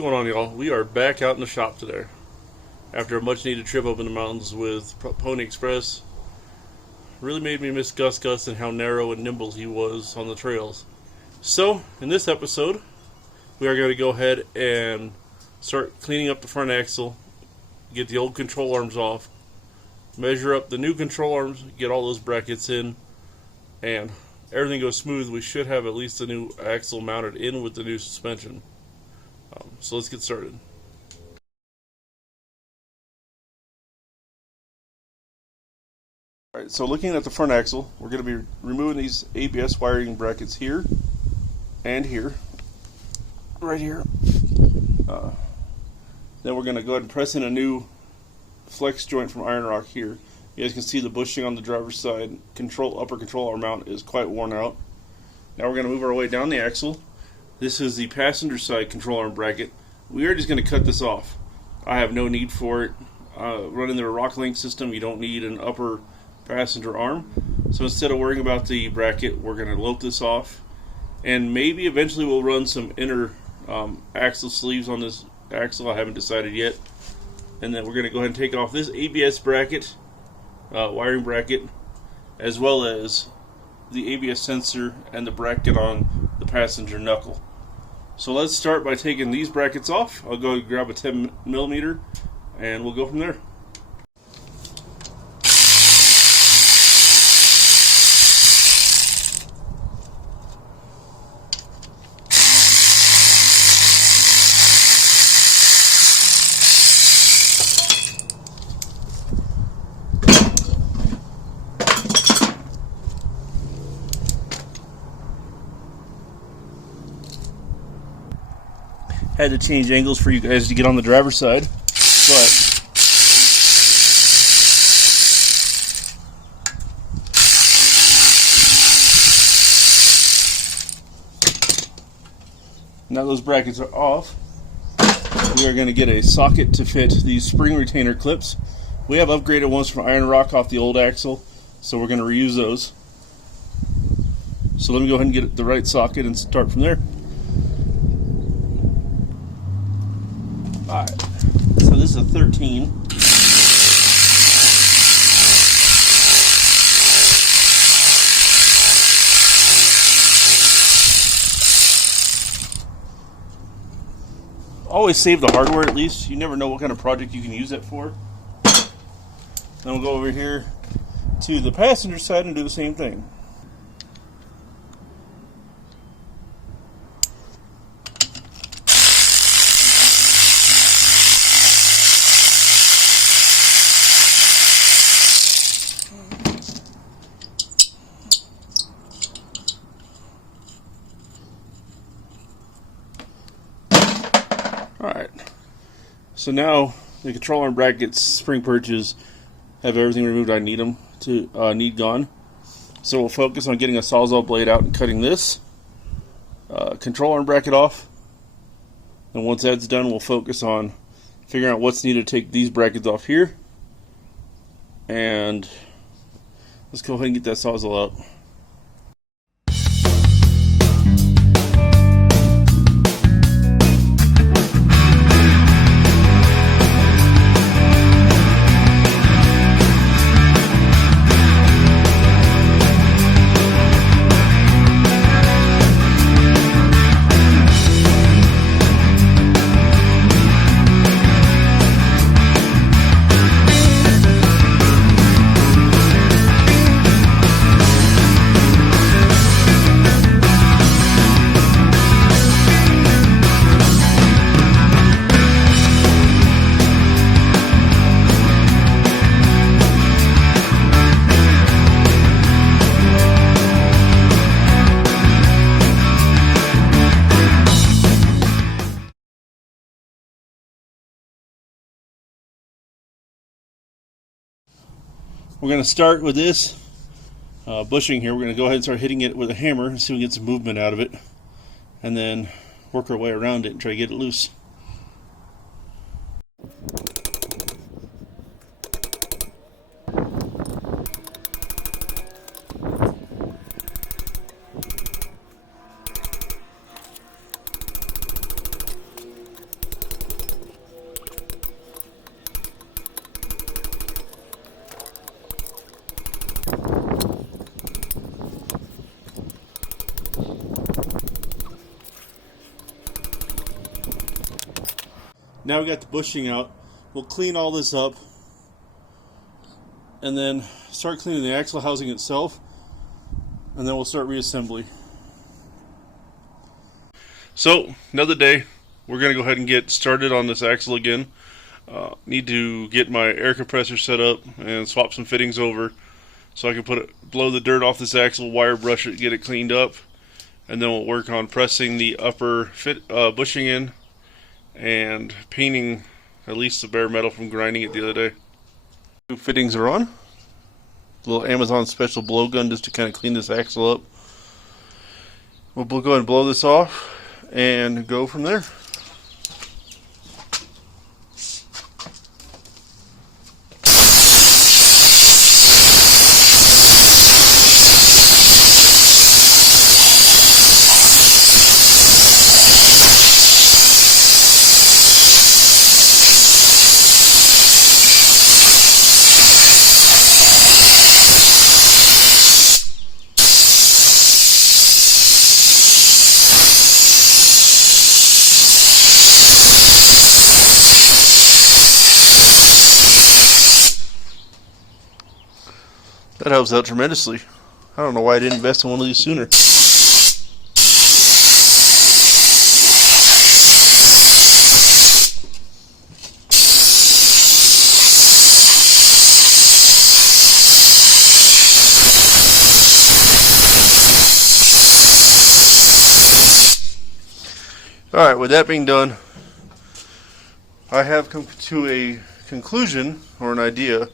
going on, y'all? We are back out in the shop today after a much needed trip up in the mountains with Pony Express. Really made me miss Gus Gus and how narrow and nimble he was on the trails. So in this episode we are going to go ahead and start cleaning up the front axle, get the old control arms off, measure up the new control arms, get all those brackets in, and everything goes smooth. We should have at least the new axle mounted in with the new suspension. So let's get started. Alright, so looking at the front axle, we're going to be removing these ABS wiring brackets here and here, right here. Then we're going to go ahead and press in a new flex joint from ironrock here. You guys can see the bushing on the driver's side. Upper control arm mount is quite worn out. Now we're going to move our way down the axle. This is the passenger side control arm bracket. We are just going to cut this off. I have no need for it. Running the rock link system, you don't need an upper passenger arm. So instead of worrying about the bracket, we're going to lope this off. And maybe eventually we'll run some inner axle sleeves on this axle. I haven't decided yet. And then we're going to go ahead and take off this ABS bracket, wiring bracket, as well as the ABS sensor and the bracket on the passenger knuckle. So let's start by taking these brackets off. I'll go grab a 10mm and we'll go from there. Had to change angles for you guys to get on the driver's side, but now those brackets are off, we are going to get a socket to fit these spring retainer clips. We have upgraded ones from ironrock off the old axle, so we're going to reuse those. So let me go ahead and get the right socket and start from there. Alright, so this is a 13. Always save the hardware at least. You never know what kind of project you can use it for. Then we'll go over here to the passenger side and do the same thing. Alright, so now the control arm brackets, spring perches, have everything removed I need them to need gone. So we'll focus on getting a sawzall blade out and cutting this control arm bracket off. And once that's done, we'll focus on figuring out what's needed to take these brackets off here. And let's go ahead and get that sawzall out. We're going to start with this bushing here. We're going to go ahead and start hitting it with a hammer and see if we can get some movement out of it, and then work our way around it and try to get it loose. Now we got the bushing out. We'll clean all this up and then start cleaning the axle housing itself, and then we'll start reassembly. So, another day. We're going to go ahead and get started on this axle again. Need to get my air compressor set up and swap some fittings over so I can blow the dirt off this axle, wire brush it, get it cleaned up, and then we'll work on pressing the upper bushing in and painting at least the bare metal from grinding it the other day. New fittings are on. A little Amazon special blow gun just to kind of clean this axle up. We'll go ahead and blow this off and go from there. That helps out tremendously. I don't know why I didn't invest in one of these sooner. Alright, with that being done, I have come to a conclusion or an idea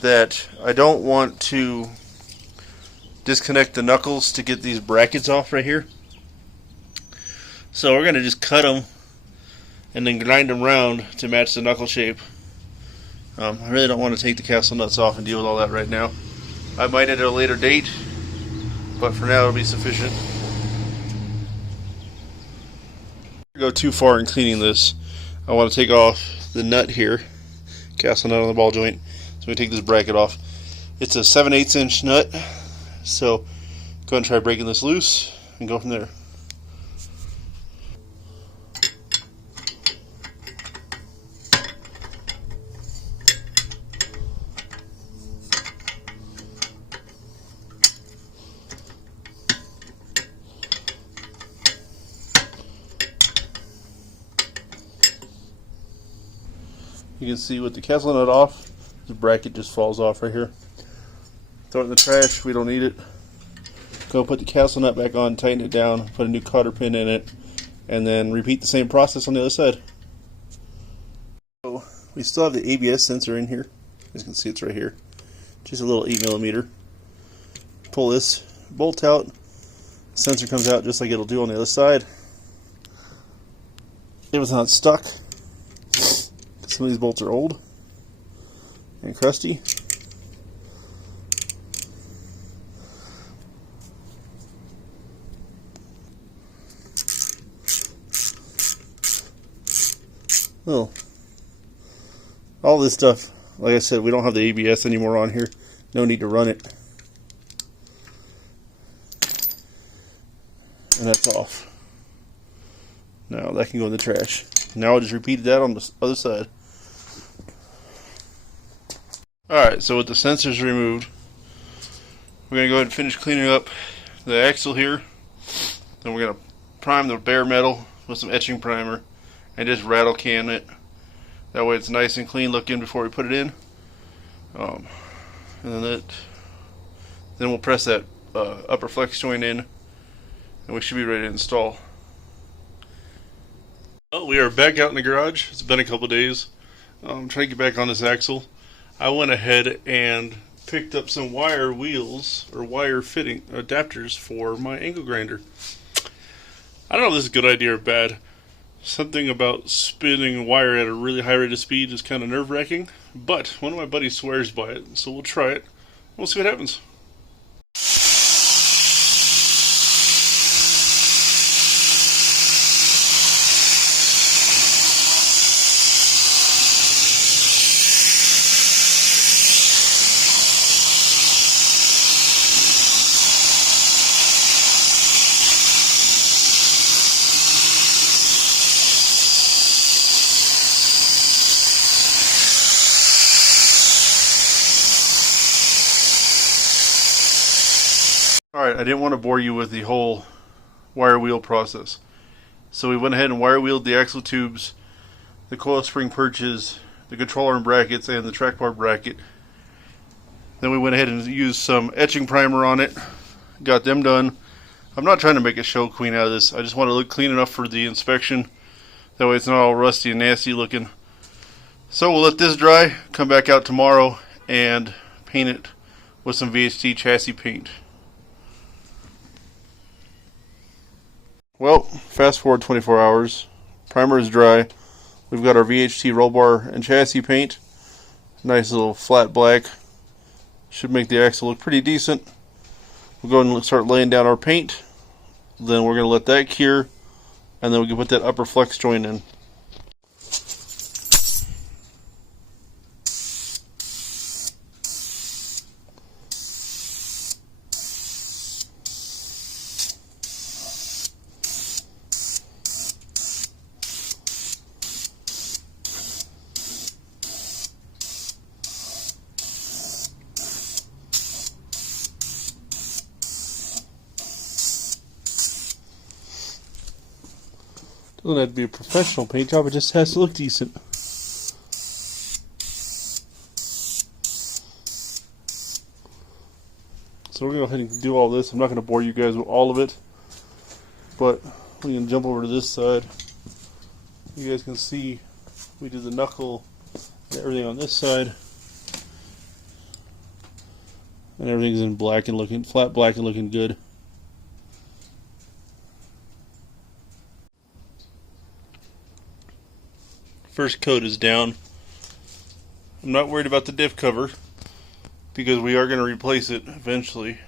that I don't want to disconnect the knuckles to get these brackets off right here. So we're going to just cut them and then grind them round to match the knuckle shape. I really don't want to take the castle nuts off and deal with all that right now. I might at a later date, but for now it'll be sufficient. Go too far in cleaning this. I want to take off the nut here, castle nut on the ball joint. So we take this bracket off. It's a 7/8 inch nut, so go ahead and try breaking this loose and go from there. You can see with the castle nut off, the bracket just falls off right here. Throw it in the trash, we don't need it. Go put the castle nut back on, tighten it down, put a new cotter pin in it, and then repeat the same process on the other side. So we still have the ABS sensor in here. As you can see, it's right here. Just a little 8mm. Pull this bolt out, sensor comes out just like it'll do on the other side. It was not stuck. Some of these bolts are old and crusty. Well, all this stuff, like I said, we don't have the ABS anymore on here. No need to run it. And that's off. Now that can go in the trash. Now I'll just repeat that on the other side. Alright, so with the sensors removed, we're going to go ahead and finish cleaning up the axle here. Then we're going to prime the bare metal with some etching primer and just rattle can it. That way it's nice and clean looking before we put it in. And then we'll press that upper flex joint in, and we should be ready to install. Well, we are back out in the garage. It's been a couple days. I'm trying to get back on this axle. I went ahead and picked up some wire wheels or wire fitting adapters for my angle grinder. I don't know if this is a good idea or bad. Something about spinning wire at a really high rate of speed is kind of nerve-wracking, but one of my buddies swears by it, so we'll try it. We'll see what happens. Alright, I didn't want to bore you with the whole wire wheel process. So we went ahead and wire wheeled the axle tubes, the coil spring perches, the controller and brackets, and the track bar bracket. Then we went ahead and used some etching primer on it, got them done. I'm not trying to make a show queen out of this. I just want it to look clean enough for the inspection. That way it's not all rusty and nasty looking. So we'll let this dry, come back out tomorrow, and paint it with some VHT chassis paint. Well, fast forward 24 hours. Primer is dry. We've got our VHT roll bar and chassis paint. Nice little flat black. Should make the axle look pretty decent. We'll go and start laying down our paint. Then we're going to let that cure, and then we can put that upper flex joint in. Doesn't have to be a professional paint job, it just has to look decent. So we're going to go ahead and do all this. I'm not going to bore you guys with all of it, but we can jump over to this side. You guys can see we did the knuckle and everything on this side. And everything's in black and looking, flat black and looking good. First coat is down. I'm not worried about the diff cover because we are going to replace it eventually.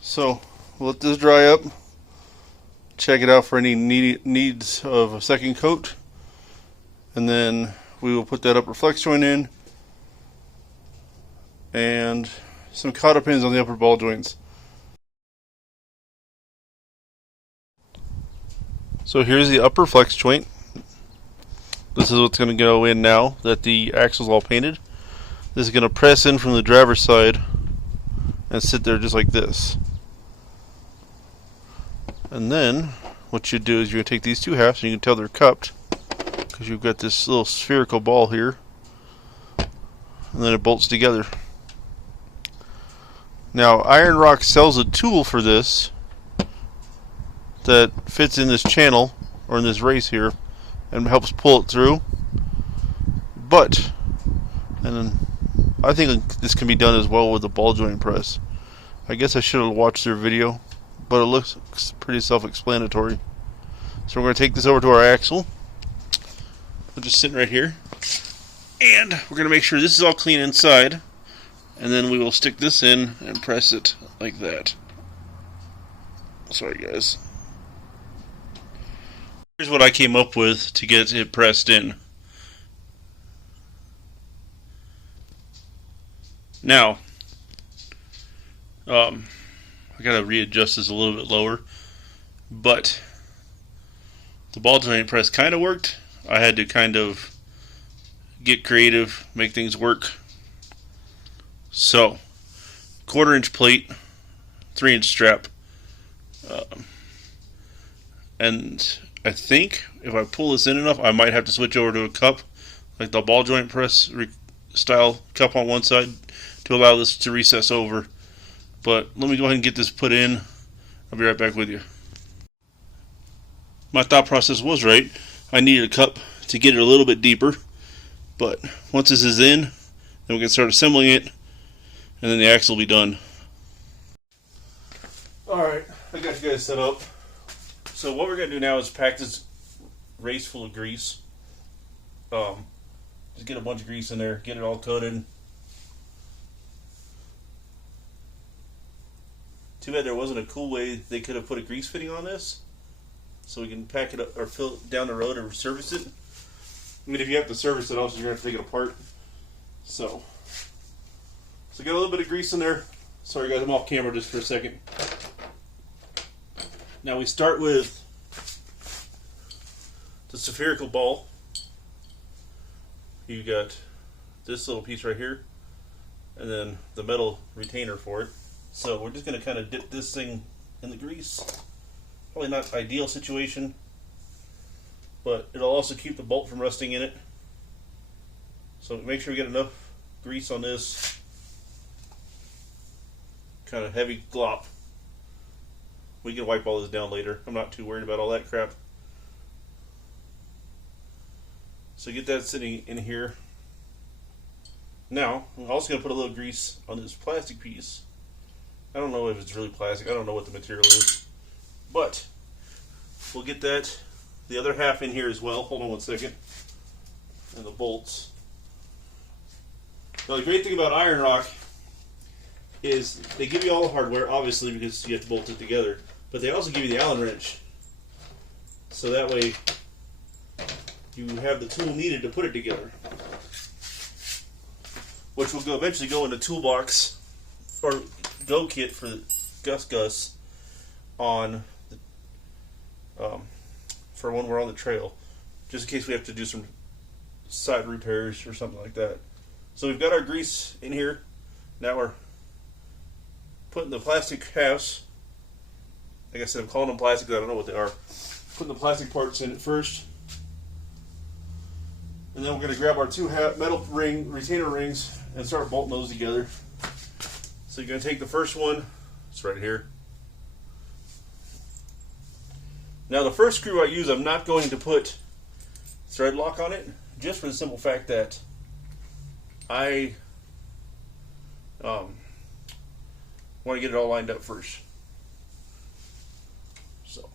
So we'll let this dry up, check it out for any needs of a second coat, and then we will put that upper flex joint in and some cotter pins on the upper ball joints. So here's the upper flex joint. This is what's going to go in now that the axle's all painted. This is going to press in from the driver's side and sit there just like this. And then what you do is you're going to take these two halves, and you can tell they're cupped because you've got this little spherical ball here, and then it bolts together. Now ironrock sells a tool for this that fits in this channel or in this race here and helps pull it through. But, and then I think this can be done as well with the ball joint press. I guess I should have watched their video, but it looks pretty self-explanatory. So we're going to take this over to our axle. We're just sitting right here, and we're going to make sure this is all clean inside, and then we will stick this in and press it like that. Sorry guys. Here's what I came up with to get it pressed in. Now, I gotta readjust this a little bit lower, but the ball joint press kind of worked. I had to kind of get creative, make things work. So, 1/4 inch plate, 3-inch strap, and I think if I pull this in enough, I might have to switch over to a cup, like the ball joint press style cup on one side, to allow this to recess over. But let me go ahead and get this put in. I'll be right back with you. My thought process was right. I needed a cup to get it a little bit deeper, but once this is in, then we can start assembling it, and then the axle will be done. Alright, I got you guys set up. So what we're going to do now is pack this race full of grease. Just get a bunch of grease in there, get it all coated. Too bad there wasn't a cool way they could have put a grease fitting on this, so we can pack it up or fill it down the road or service it. I mean, if you have to service it, also you're going to have to take it apart. So get a little bit of grease in there. Sorry guys, I'm off camera just for a second. Now we start with the spherical ball. You got this little piece right here, and then the metal retainer for it. So we're just going to kind of dip this thing in the grease. Probably not ideal situation, but it'll also keep the bolt from rusting in it. So make sure we get enough grease on this. Kind of heavy glop. We can wipe all this down later. I'm not too worried about all that crap. So get that sitting in here. Now, I'm also going to put a little grease on this plastic piece. I don't know if it's really plastic. I don't know what the material is. But we'll get that, the other half in here as well. Hold on one second. And the bolts. Now the great thing about ironrock is they give you all the hardware, obviously, because you have to bolt it together. But they also give you the Allen wrench. So that way you have the tool needed to put it together. Which will eventually go in the toolbox or go kit for Gus Gus on for when we're on the trail, just in case we have to do some side repairs or something like that. So we've got our grease in here. Now we're putting the plastic halves. Like I said, I'm calling them plastic because I don't know what they are. Putting the plastic parts in it first. And then we're going to grab our two metal retainer rings and start bolting those together. So you're going to take the first one. It's right here. Now the first screw I use, I'm not going to put thread lock on it, just for the simple fact that I want to get it all lined up first. So.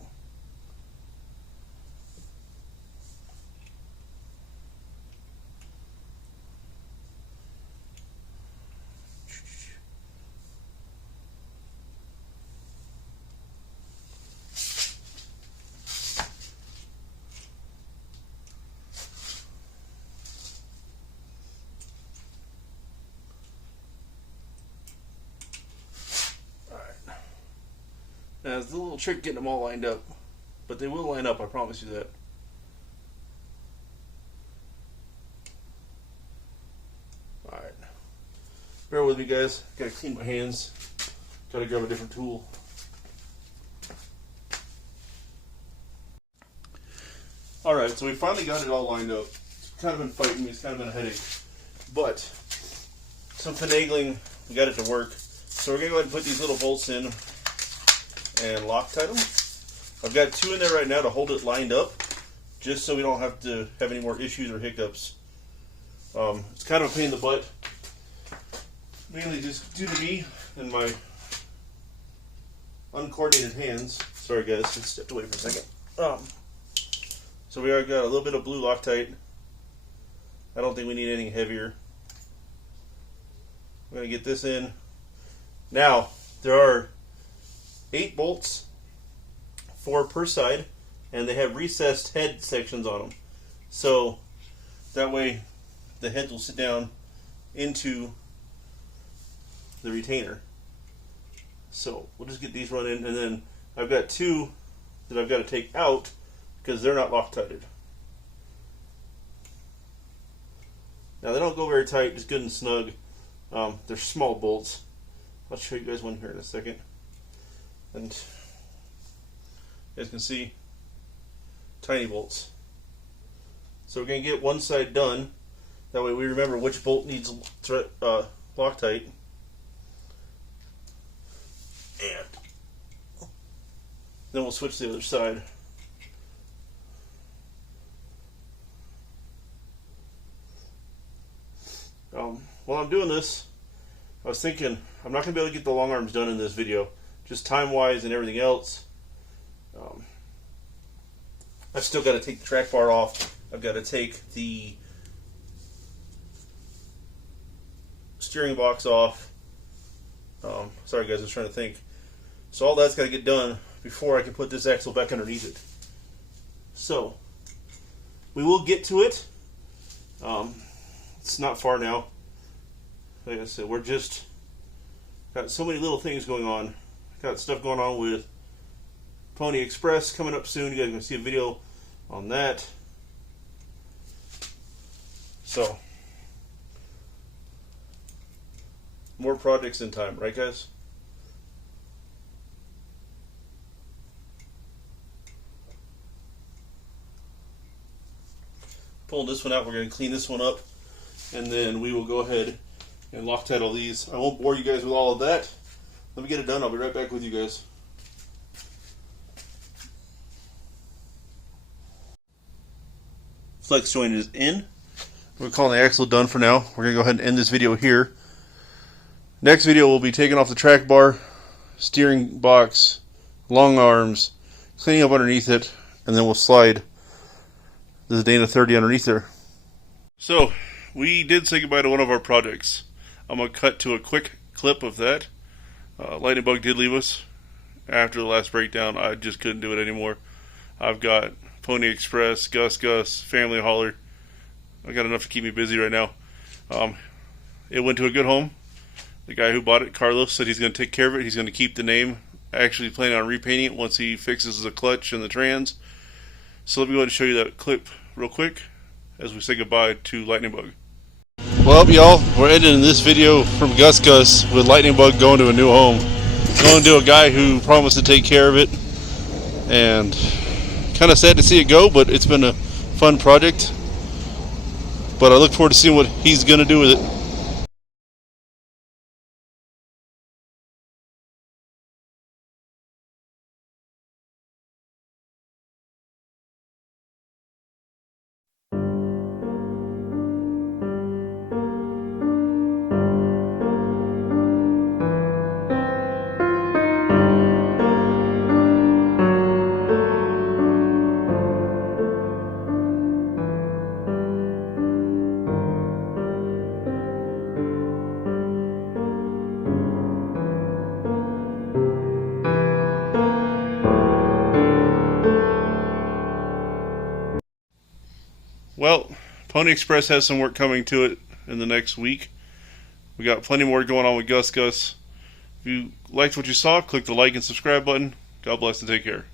Now, it's a little trick getting them all lined up, but they will line up, I promise you that. Alright. Bear with me, guys. Gotta clean my hands. Gotta grab a different tool. Alright, so we finally got it all lined up. It's kind of been fighting me, it's kind of been a headache. But, some finagling, we got it to work. So we're gonna go ahead and put these little bolts in and Loctite them. I've got two in there right now to hold it lined up, just so we don't have to have any more issues or hiccups. It's kind of a pain in the butt, mainly just due to me and my uncoordinated hands. Sorry guys, just stepped away for a second. So we already got a little bit of blue Loctite. I don't think we need anything heavier. We're going to get this in. Now, there are 8 bolts, 4 per side, and they have recessed head sections on them. So that way the heads will sit down into the retainer. So we'll just get these run in, and then I've got 2 that I've got to take out because they're not Loctited. Now they don't go very tight, just good and snug. They're small bolts. I'll show you guys one here in a second. And you guys can see tiny bolts. So we're going to get one side done. That way we remember which bolt needs Loctite. And then we'll switch to the other side. While I'm doing this, I was thinking I'm not going to be able to get the long arms done in this video, just time-wise and everything else. I've still got to take the track bar off. I've got to take the steering box off. Sorry guys, I was trying to think. So all that's got to get done before I can put this axle back underneath it. So we will get to it. It's not far now. Like I said, we're just got so many little things going on. Got stuff going on with Pony Express coming up soon. You guys are going to see a video on that. So, more projects in time, right guys? pulling this one out. We're going to clean this one up, and then we will go ahead and Loctite all these. I won't bore you guys with all of that. Let me get it done. I'll be right back with you guys. Flex joint is in. We're calling the axle done for now. We're going to go ahead and end this video here. Next video we'll be taking off the track bar, steering box, long arms, cleaning up underneath it, and then we'll slide the Dana 30 underneath there. So, we did say goodbye to one of our projects. I'm going to cut to a quick clip of that. Lightning Bug did leave us after the last breakdown. I just couldn't do it anymore. I've got Pony Express, Gus Gus, Family Hauler. I got enough to keep me busy right now. It went to a good home. The guy who bought it, Carlos, said he's going to take care of it. He's going to keep the name. Actually planning on repainting it once he fixes the clutch and the trans. So let me go ahead and show you that clip real quick as we say goodbye to Lightning Bug. Well, y'all, we're ending this video from Gus Gus with Lightning Bug going to a new home. Going to a guy who promised to take care of it. And kind of sad to see it go, but it's been a fun project. But I look forward to seeing what he's going to do with it. Well, Pony Express has some work coming to it in the next week. We got plenty more going on with Gus Gus. If you liked what you saw, click the like and subscribe button. God bless and take care.